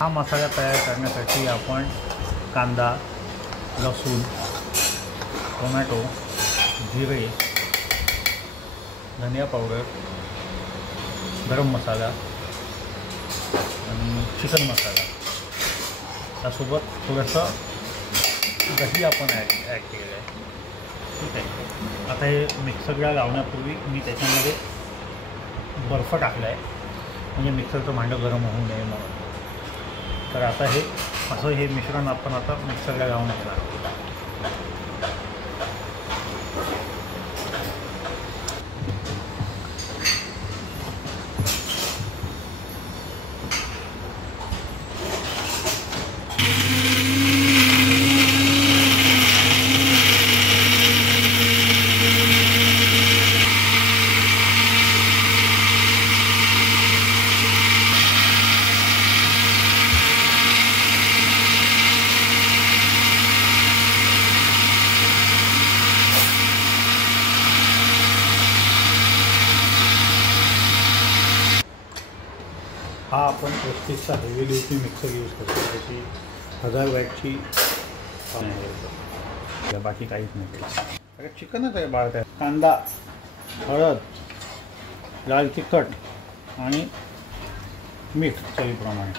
हा मसाला तयार करण्यासाठी आपण कांदा, लसूण, टोमॅटो, जिरे, धनिया पावडर, गरम मसाला आणि चिकन मसाला त्यासोबत थोडंसं दही आपण ॲड केलेलं आहे. ठीक आहे. आता हे मिक्सरला लावण्यापूर्वी मी त्याच्यामध्ये बर्फ टाकला आहे म्हणजे मिक्सरचं भांडं गरम होऊ नये म्हणून. तर आता हे मिश्रण आपण आता मिक्सरला लावून घेणार आहोत. हा आपण प्रेस्टिजचा हेवी ड्युटी मिक्सर यूज करतो. त्याची 1000 वॅटची बाकी काहीच नाही केलं. अरे चिकनच आहे बाळत आहे. कांदा, हळद, लाल तिखट आणि मीठ चवीप्रमाणे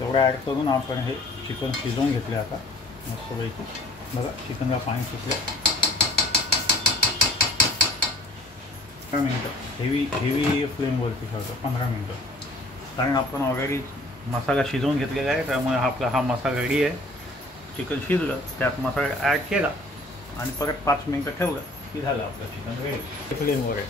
तेवढं ॲड करून आपण हे चिकन शिजवून घेतले. आता मस्तपैकी बघा चिकनला पाणी सुटलं. 15 मिनटं हेवी फ्लेमवरती ठेवतो. 15 मिनटं कारण आपण ऑलरेडी मसाला शिजवून घेतलेला आहे. त्यामुळे हा मसाला रेडी आहे. चिकन शिजलं त्यात मसाला ॲड केला आणि परत 5 मिनटं ठेवलं की झालं आपलं चिकन रेडी. फ्लेमवर आहे.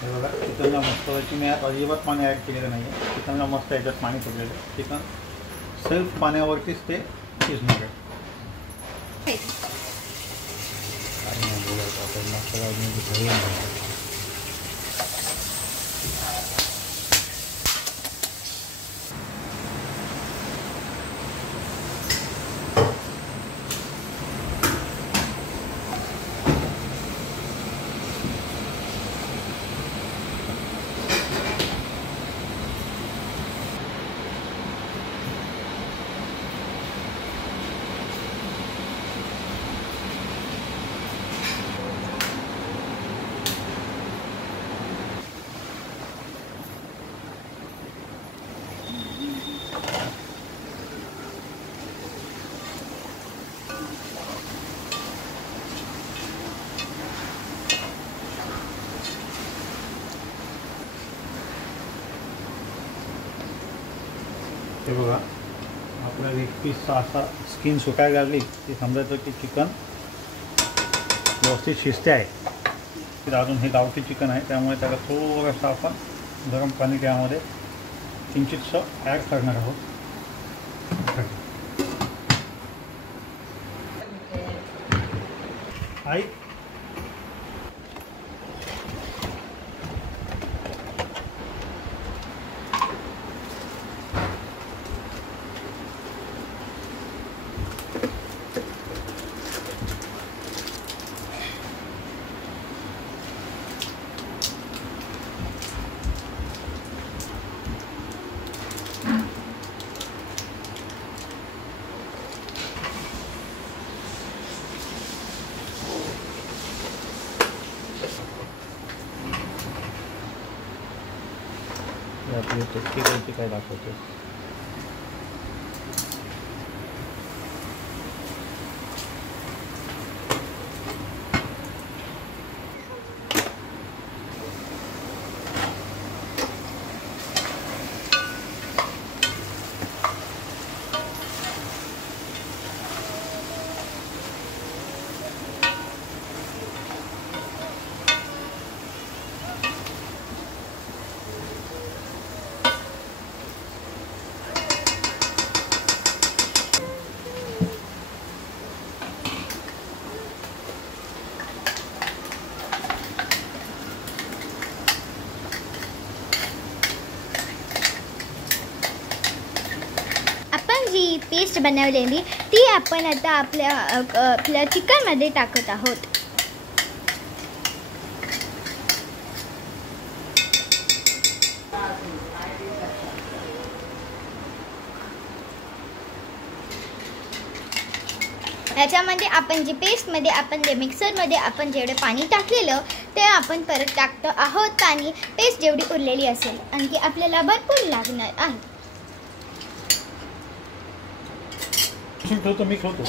हे बघा चिकनला मस्त मी यात अजिबात पाणी ॲड केलेलं नाही आहे. चिकनला मस्त याच्यात पाणी सुटलेलं आहे. चिकन सेल्फ पाण्यावरतीच ते शिजणार आहे. हे बघा आपल्या लेग पीसचा असा स्किन सुटायला लागली की समजायचं की चिकन व्यवस्थित शिजते आहे. अजून हे गावठी चिकन आहे त्यामुळे त्याला थोडंसं आपण गरम पाणी त्यामध्ये किंचितसं ॲड करणार आहोत. आई आपली टेक्निकलची काय दाखवते. जी पेस्ट बनवलेली ती आपण आता आपल्या चिकनमध्ये टाकत आहोत. ह्याच्यामध्ये आपण जे पेस्टमध्ये आपण जे मिक्सरमध्ये आपण जेवढे पाणी टाकलेलं ते आपण परत टाकतो आहोत पाणी. पेस्ट जेवढी उरलेली असेल आणखी आपल्याला भरपूर लागणार आहे. ठेवतो मी ठेवतो.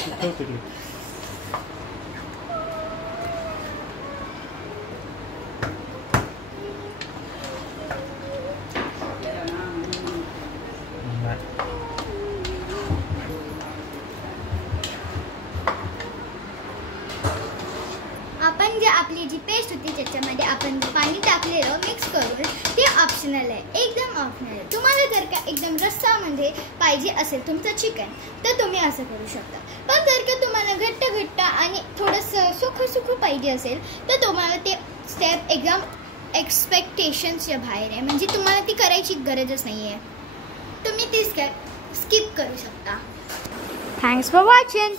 आपण जे आपली जी पेस्ट होती त्याच्यामध्ये आपण पाणी टाकलेलं मिक्स करून ते ऑप्शनल आहे, एकदम ऑप्शनल आहे. तुम्हाला जर का एकदम रस्सामध्ये पाहिजे असेल तुमचं चिकन तर तुम्ही असं करू शकता. पण जर का तुम्हाला घट्ट आणि थोडंसं सुखं पाहिजे असेल तर तुम्हाला ते स्टेप एकदम एक्सपेक्टेशन्सच्या बाहेर आहे. म्हणजे तुम्हाला ती करायची गरजच नाही आहे, तुम्ही ती स्किप करू शकता. Thanks for watching.